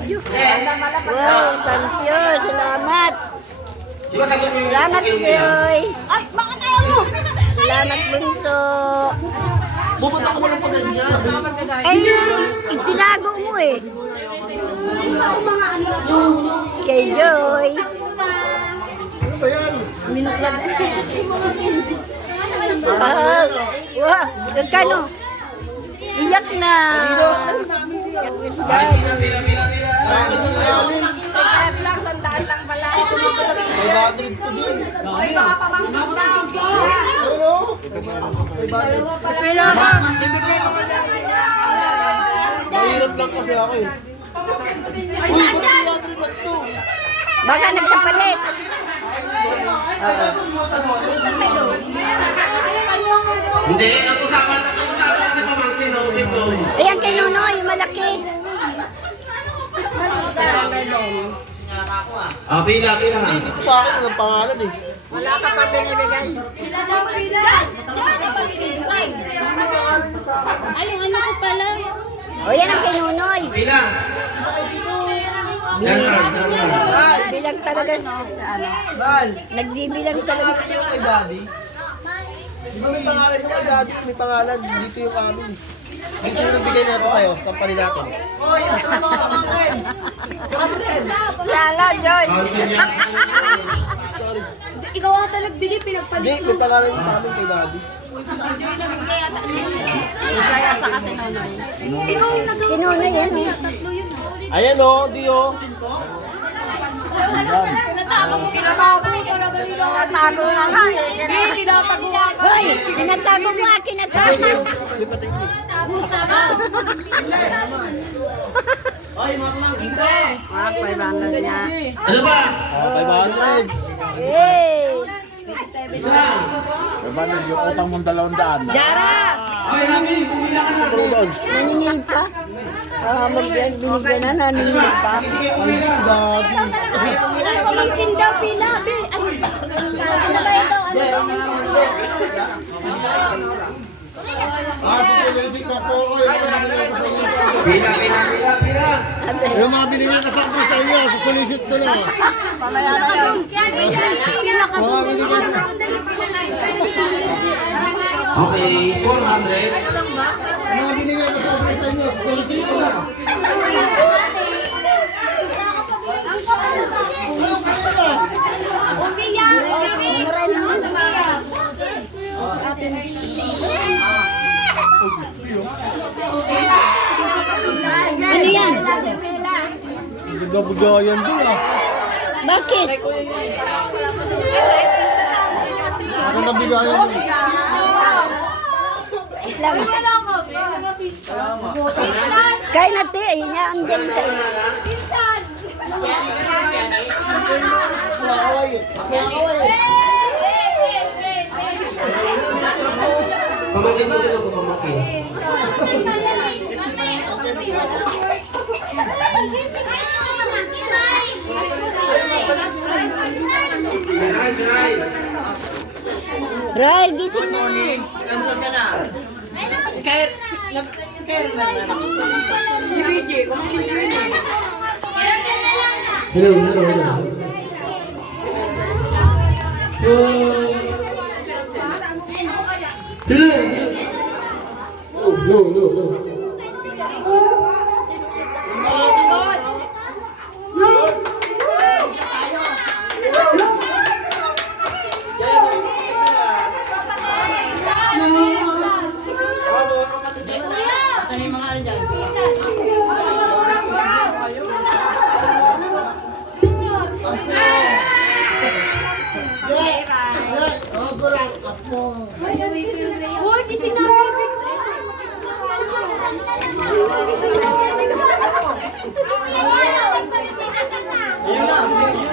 Wow, thank you. Salamat. Salamat, Joy. Ay, bakit ayaw mo? Salamat, Bunso. Pupunta ko walang paganyan. Itinago mo eh. Kay Joy. Ano ba yan? Minutlag. Wow, gagkano? Iyak na. Iyak na si Dad. Bakit yung lalim? Kahit lang, sandaan lang pala. May battery ko din. Oy, baka pamangkin daw. Ano? May battery. Kailangan, bibigay mo ka Mahirap lang kasi ako eh. Uy, ba't may battery lang to? Baka nagkapalit. Hindi, ang usapan kasi pamangkin, no? Ito. Ayan kay Nonoy, malaki. Pila ha. Hindi, dito sa akin ang pangalan eh. Wala ka pa binibigay. Ay, yung ano ko pala. O yan ang kay Nonoy. Pila. Yan lang. Bilang talaga. Mal, Nagbibilang talaga. kay daddy. Di ba may pangalan yung kay daddy? May pangalan. Dito yung amin. Gusto nyo nagbigay na ito sa'yo. Kampani natin. Lala, Joy. Council niya. Sorry. Ikaw ang talagbigay, Hindi, pinagpalit may pangalan yung sa amin kay daddy. Kaya sa kasi nonoy. Si Nonoy yan eh. Ayan o, di o. Kinatago talaga nila. Kinatago na nga eh. Hindi, kinatago ako. Hoy, tinatago mo akin na tayo. May patay ko. Ano ba? 500. Hey! Kabalan yung utang mong 200. Jara! Ay, Rami, pumila ka na. Pero doon. Naninil pa? Binigyan na, naninil pa. Ay, si daddy. Pamangkin daw pila. Ano ba ito? Susulisit ako. Pila. Yung mga binigyan na sa ako sa inyo, susulisit ko na. Kaya pila ka Mga binigyan na. Okay, 400. Mga binigyan na sa ako sa inyo, susulisit ko na. Ano yan? Bugayan din ah. Bakit? Ako nabigayan din. Lang. Kain natin, ayun niya ang ganda. Nakakaway eh. Nakakaway eh. Pamangkin mo din ako, pamangkin. Siray. Ray, gising na. Kamusta ka na? Si Ricky, kumakin ka rin eh. Hello. Hello. No. Uy, gising na baby. Yun na.